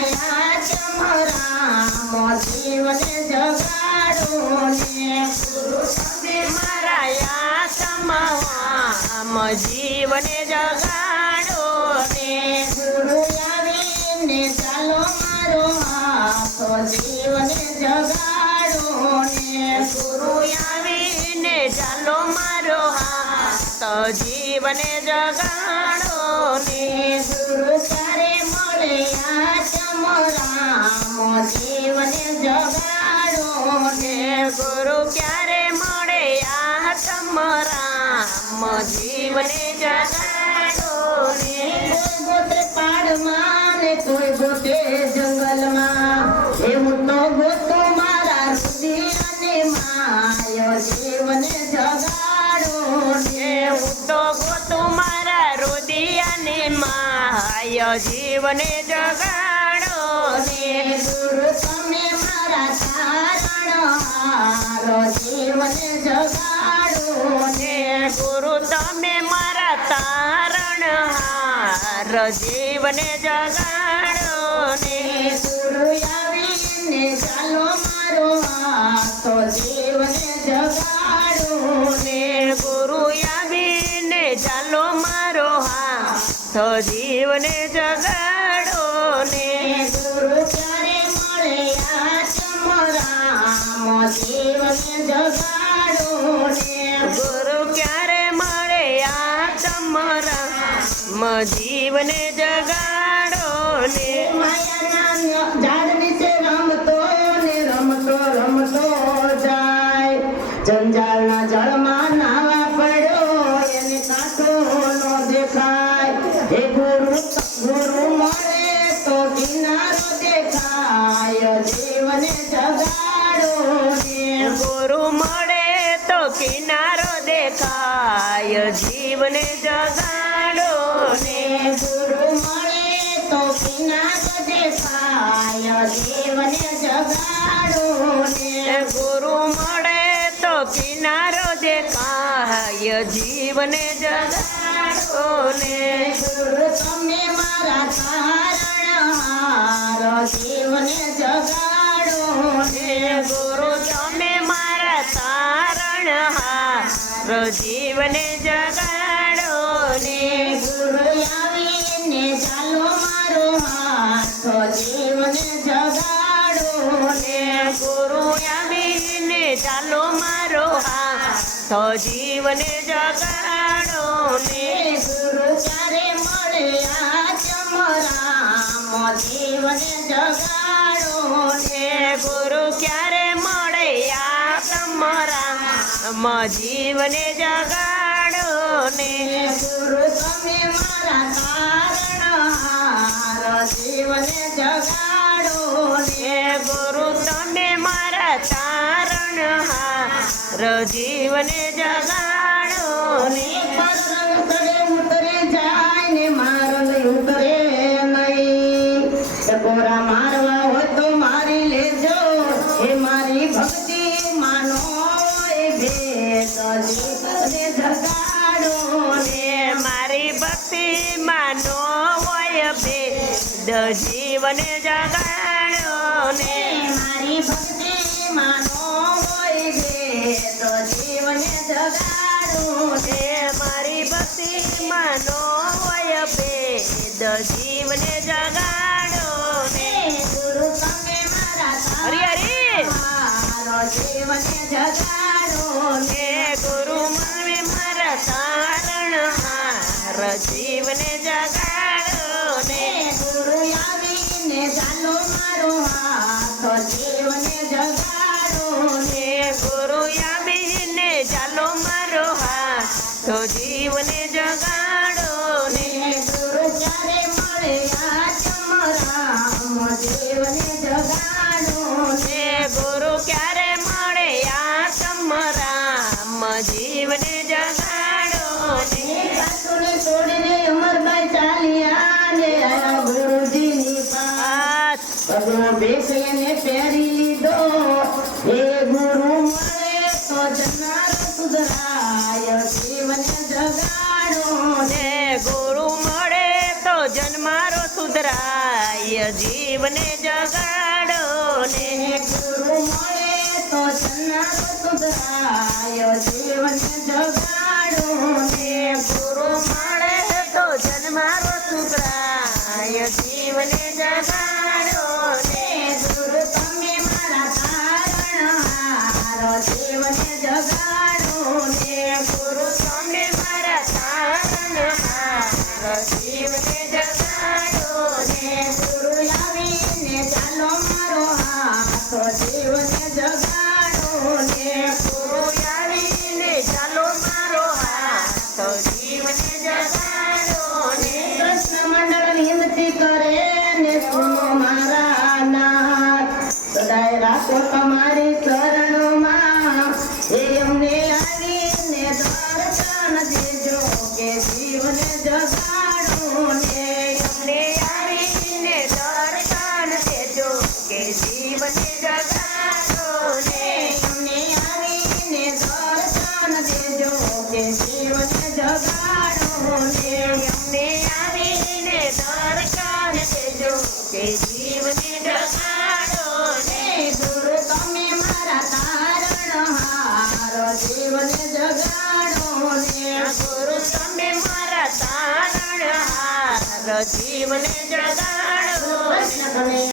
આયા ચમરામ જીવને જગાડો ને ગુરુ તમે મારા આત્મામ જીવને જગાડો ને ગુરુ આવીને ચાલો મારો હાથ જીવને જગાડો ને ગુરુ આવીને ચાલો મારો હાથ જીવને જગાડો ને ગુરુ ક્યારે મળે આ ચમરામ જીવને જગાડો ને ગુરુ ક્યારે મળે આ ચમરામ જીવને જગાડો ને કોઈ ગોતે પાડમાં ને કોઈ ગોતે જંગલમાં એવું તો ગોતો મારા રુદિયાને માય જીવને જગાડો ને હું તો ગોતું મારા રુદિયાને માય જીવને જગાડો ને ગુરુ તમે મારા તારણહાર જીવને જગાડો ને ગુરુ તમે મારા તારણહાર જીવને જગાડો ને ગુરુ આવીને ચાલો મારો હાથ જીવને જગાડો ને ગુરુ આવીને ચાલો મારો હાથ જીવને જગાડો ને ગુરુ ક્યારે મળે આ ચમરામ જીવને જગાડો ને ગુરુ ક્યારે મળે આ ચમરામ જીવને જગાડો ને માયાના ઝાડ નીચે રમતો ને રમતો રમતો જાય જંજાળના જળમાં નાવા પડ્યો એને કાંઠો નો દેખાય હે ગુરુ ગુરુ મળે તો કિનારો દેખાય જીવને જગાડો ને ગુરુ મળે તો કિનારો દેખાય જીવને જગાડો ને ગુરુ મળે તો કિનારો દેખાય જીવને જગાડો ને ગુરુ મળે તો કિનારો દેખાય જીવને જગાડો ને ગુરુ તમે મારા તારણહાર જીવને જગાડો ને ગુરુ તમે મારા તારણહાર જીવને જગાડો ને ગુરુ આવીને ચાલો મારો હાથ જીવને જગાડો ને ગુરુ આવીને ચાલો મારો હાથ જીવને જગાડો ને ગુરુ ક્યારે મળે આ ચમરામ જીવને જગાડો ને ગુરુ ક્યારે મળે આ ચમરામ જીવને જગાડો ને ગુરુ તમે મારા તારણહાર જીવને જગાડો ને ગુરુ તમે મારા તારણહાર જીવને જગાડો ને રંગ તરે ઉતરે જાય ને મારંગ ઉતરે નહીં ટકોરા મારવા હોય તો મારી લેજો એ મારી ભક્તિ માનો એ ભેટ જીવને જગાડો ને મારી ભક્તિ માનો હોય ભેદ જીવને જગાડો ને મારી ભક્તિ માનો હોય ભેદ જીવને જગાડો ને મારી ભક્તિ માનો હોય ભેદ જીવને જગાડો ને ગુરુ તમે મારા તારણહાર જીવને જગાડો ને ગુરુ મને મારા તારણહાર જીવને જગાડો ને ગુરુ આવીને ચાલો મારો હાથ જીવને જગાડો ને ગુરુ આવીને ચાલો મારો હાથ જીવને જગાડો ને ગુરુ ક્યારે મળે આ ચમરામ જીવને જગાડો ને ગુરુ ક્યારે મળે આ ચમરામ જીવને જગાડો ને સાસુને છોડીને અમરભાઈ ચાલ્યા ને આયા ગુરુજીની પાસ પગલો બેસીને પહેરી લીધો હે ગુરુ મળે તો જનાર સુધરાય જીવને જગાડો ને ગુરુ મળે તો જન્મારો સુધરાય જીવને જગાડો ને ગુરુ મળે તો જન્મ સુધરાય જીવન જગાડો ને ગુરુ મળે તો જન્મારો સુધરાય જીવને જગાડો ને ગુરુ તમે મારા તારણહાર જીવન જગાડો ને ગુરુ તમે મારા તારણહાર જીવને જગાડો ને ગુરુ આવીને ચાલો મારો હાથ જીવન જગાડો ને ગુરુ આવીને ચાલો મારો હાથ જીવને જગાડો ને કૃષ્ણ મંડળ વિનંતી કરે ને સુનો મારા નાથ સદાય રાખો તમારી શરણમાં એ અમને આવીને દર્શન દેજો કે જીવને જગાડો ને અમને આવીને દર્શન દેજો કે જીવને જગાડો ને અમને આવીને દર્શન દેજો કે જીવને જગાડો ને અમને આવીને દર્શન દેજો કે જીવને જગાડો ને ગુરુ તમે મારા તારણહાર જીવને જગાડો ને ગુરુ તમે મારા તારણહાર જીવને જગાડો કૃષ્ણ